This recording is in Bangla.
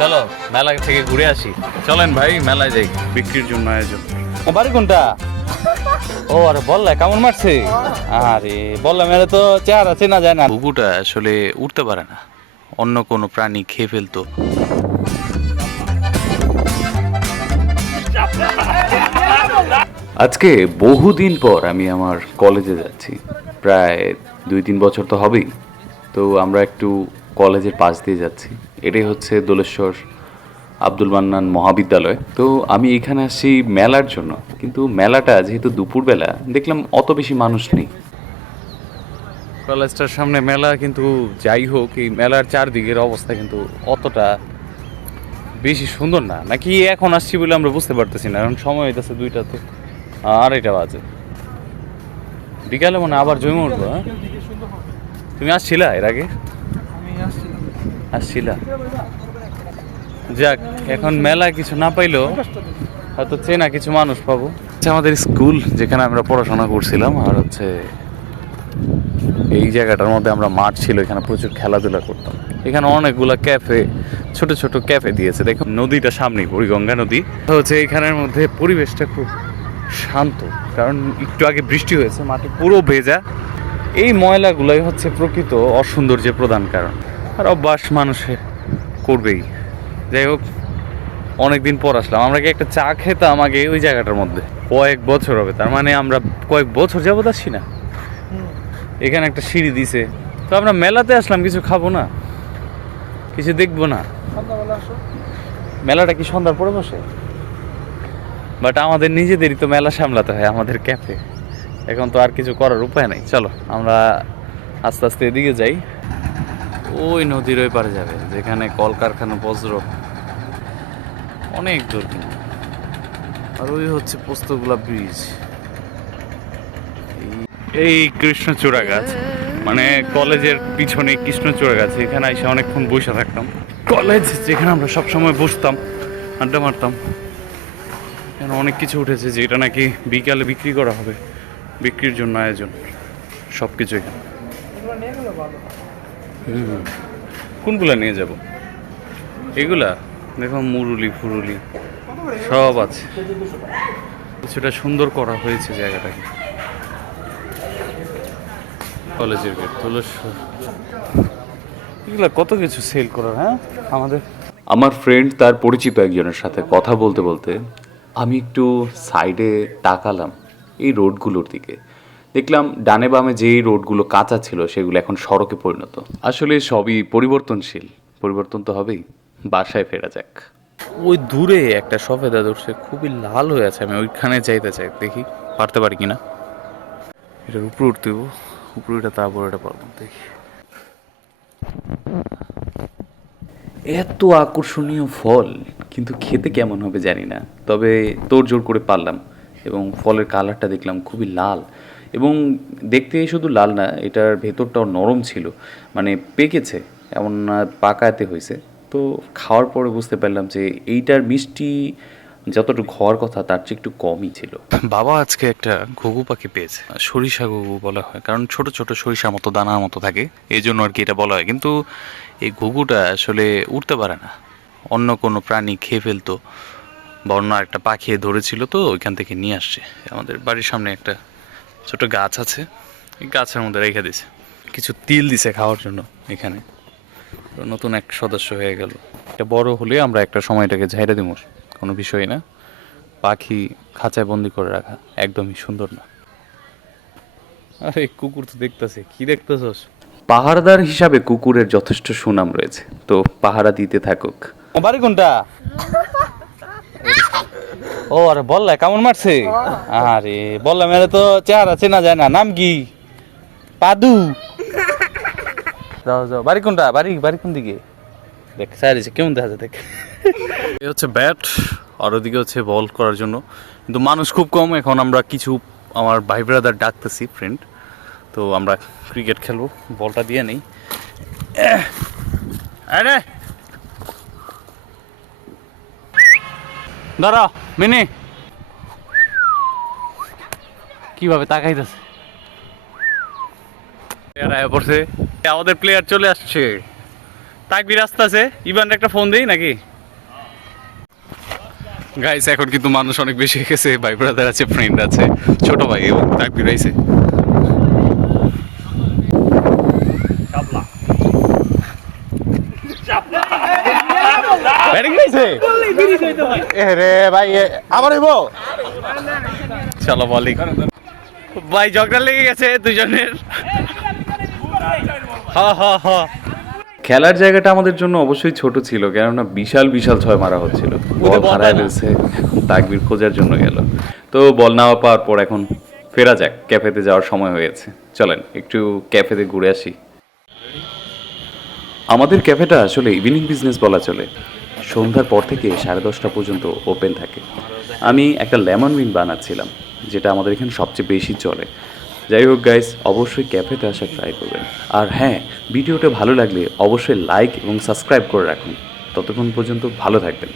চলো মেলা থেকে ঘুরে আসি। চলেন ভাই মেলায় যাই, বিক্রির জন্য আয়োজন। বাড়ি কোনটা? ও আরে বললা কেমন মারছে? আরে বললাম এর তো চেহারা চেনা যায় না। ঘুঘুটা আসলে উঠতে পারে না, অন্য কোনো প্রাণী খেয়ে ফেলতো। আজকে বহুদিন পর আমি আমার কলেজে যাচ্ছি, প্রায় 2-3 বছর তো হবেই। তো আমরা একটু কলেজের পাশ দিয়ে যাচ্ছি। এটাই হচ্ছে দোলেশ্বর আব্দুল মান্নান মহাবিদ্যালয়। তো আমি এখানে আসছি মেলার জন্য, কিন্তু মেলাটা যেহেতু দুপুরবেলা, দেখলাম অত বেশি মানুষ নেই। কলেজটার সামনে মেলা, কিন্তু যাই হোক এই মেলার চারদিকের অবস্থা কিন্তু অতটা বেশি সুন্দর না। নাকি এখন আসছি বলে আমরা বুঝতে পারতেছি না, এখন সময় হইতেছে 2টা, 2:30 বাজে। বিকালে মনে হয় আবার জমে উঠবো। হ্যাঁ, তুমি আসছিলা এর আগে? আসছিলা? যাক, এখন মেলায় কিছু না পাইলেও হয়তো চেনা কিছু মানুষ পাবো। আমাদের স্কুল যেখানে আমরা পড়াশোনা করছিলাম, আর হচ্ছে এই জায়গাটার মধ্যে আমরা মাঠ ছিল, এখানে প্রচুর খেলাধুলা করতাম। এখানে অনেকগুলা ক্যাফে, ছোট ছোট ক্যাফে দিয়েছে। দেখুন নদীটা সামনেই, বুড়িগঙ্গা নদী হচ্ছে। এখানের মধ্যে পরিবেশটা খুব শান্ত, কারণ একটু আগে বৃষ্টি হয়েছে, মাটি পুরো ভেজা। এই ময়লাগুলাই হচ্ছে প্রকৃত অসৌন্দর্যের প্রধান কারণ, আর অভ্যাস মানুষে করবেই। যাই হোক, অনেকদিন পর আসলাম। আমরা কি একটা চা খেতাম আগে ওই জায়গাটার মধ্যে, কয়েক বছর হবে, তার মানে আমরা কয়েক বছর যাবত আসছি না। এখানে একটা সিঁড়ি দিছে, তো আমরা মেলাতে আসলাম, কিছু খাবো না, কিছু দেখবো না। মেলাটা কি সন্ধ্যার পরে বসে? বাট আমাদের নিজেদেরই তো মেলা সামলাতে হয়, আমাদের ক্যাফে। এখন তো আর কিছু করার উপায় নাই। চলো আমরা আস্তে আস্তে এদিকে যাই। ওই নদীর ওই পারে যাবে, যেখানে কলকারখানা, বজ্র, অনেক দূর। আর ওই হচ্ছে পোস্তগোলা ব্রিজ। এই কৃষ্ণচূড়া গাছ, মানে কলেজের পিছনে কৃষ্ণচূড়া গাছ, এখানে এসে অনেকক্ষণ বসে থাকতাম। কলেজ যেখানে আমরা সবসময় বসতাম, আড্ডা মারতাম। এখানে অনেক কিছু উঠেছে, যেটা নাকি বিকালে বিক্রি করা হবে, বিক্রির জন্য আয়োজন সব কিছু এখানে। কোনগুলা নিয়ে যাব? এগুলা দেখো, মুরুলি ফুরুলি সব আছে। কিছুটা সুন্দর করা হয়েছে জায়গাটাকে। কলেজের গেট, তুলেশ্বর, এগুলা কত কিছু সেল করার। হ্যাঁ, আমার ফ্রেন্ড তার পরিচিত একজনের সাথে কথা বলতে বলতে আমি একটু সাইডে তাকালাম এই রোডগুলোর দিকে। দেখলাম ডানে বামে যেই রোডগুলো কাঁচা ছিল সেগুলো এখন সড়কে পরিণত। আসলে সবই পরিবর্তনশীল, পরিবর্তন তো হবেই। বাসায় ফেরা যাক। ওই দূরে একটা সফেদা ধরছে, খুবই লাল হয়ে আছে। আমি ওইখানে যাইতে চাই, দেখি পারতে পারি কিনা। এটার উপরে উঠতে হইব, উপরে এটা, তারপর এটা পারবো, দেখি। এত আকর্ষণীয় ফল, কিন্তু খেতে কেমন হবে জানি না। তবে তোড়জোড় করে পারলাম, এবং ফলের কালারটা দেখলাম খুবই লাল। এবং দেখতে শুধু লাল না, এটার ভেতরটাও নরম ছিল, মানে পেকেছে, এমন না পাকাতে হয়েছে। তো খাওয়ার পরে বুঝতে পারলাম যে এইটার মিষ্টি যতটুকু হওয়ার কথা তার চেয়ে একটু কমই ছিল। বাবা আজকে একটা ঘুঘু পাখি পেয়েছে, সরিষা ঘুঘু বলা হয়, কারণ ছোট ছোট সরিষার মতো দানার মতো থাকে, এই জন্য আর কি এটা বলা হয়। কিন্তু এই ঘুঘুটা আসলে উঠতে পারে না, অন্য কোনো প্রাণী খেয়ে ফেলতো, বা অন্য একটা পাখি ধরেছিল, তো ওইখান থেকে নিয়ে আসছে। আমাদের বাড়ির সামনে একটা ছোট গাছ আছে, এই গাছের মধ্যে রেখে দিছে, কিছু তিল দিছে খাওয়ার জন্য এখানে। তো নতুন এক সদস্য হয়ে গেল। এটা বড় হলে আমরা একটা সময়টাকে ঝাইরা দিব, কোনো বিষয় না। পাখি খাঁচায় বন্দি করে রাখা একদমই সুন্দর না। আরে কুকুর তো দেখতেছে, কি দেখতেছস? পাহারাদার হিসাবে কুকুরের যথেষ্ট সুনাম রয়েছে, তো পাহারা দিতে থাকুক। বাড়ি কোনটা? ও আরে বললা কেমন মারছে? আরে বললাম এর তো চেহারা চেনা যায় না। নাম কি? পাদু? যাও যাও। বাড়ি কোনটা? বাড়ি বাড়ি কোন দিকে? দেখ সাইডে কেমন দেখা যায়, দেখ। এই হচ্ছে ব্যাট, আর ওদিকে হচ্ছে বল করার জন্য, কিন্তু মানুষ খুব কম। এখন আমরা কিছু আমার ভাই ব্রাদার ডাকতেছি, ফ্রেন্ড। তো আমরা ক্রিকেট খেলবো, বলটা দিয়ে নেই। আরে দাঁড়া মিনি, কিভাবে তাকাইতেছে। পড়ছে, আমাদের প্লেয়ার চলে আসছে। তাকবির রাস্তা আছে, ইবান একটা ফোন দেই নাকি? গাইস এখন কিন্তু মানুষ অনেক বেশি হয়ে গেছে, ভাই ব্রাদার আছে, ফ্রেন্ড আছে, ছোট ভাই এবং তাকবির আইছে। ব্যাটিং নিয়েছে রে ভাই, আবার হইব। চলো বলিং ভাই, ঝগড়া লেগে গেছে দুজনের। হ হ হ। খেলার জায়গাটা আমাদের জন্য অবশ্যই ছোট ছিল, কেননা বিশাল বিশাল ছয় মারা হচ্ছিল। বল হারায় ফেলছে, এখন তাকবির খোঁজার জন্য গেল। তো বল না পাওয়ার পর এখন ফেরা যাক, ক্যাফেতে যাওয়ার সময় হয়েছে। চলেন একটু ক্যাফেতে ঘুরে আসি। আমাদের ক্যাফেটা আসলে ইভিনিং বিজনেস বলা চলে। সন্ধ্যার পর থেকে 10:30 পর্যন্ত ওপেন থাকে। আমি একটা লেমন উইন বানাচ্ছিলাম, যেটা আমাদের এখানে সবচেয়ে বেশি চলে। যাই হোক গাইস, অবশ্যই ক্যাফেতে আসা ট্রাই করবেন। আর হ্যাঁ, ভিডিওটা ভালো লাগলে অবশ্যই লাইক এবং সাবস্ক্রাইব করে রাখুন। ততক্ষণ পর্যন্ত ভালো থাকবেন।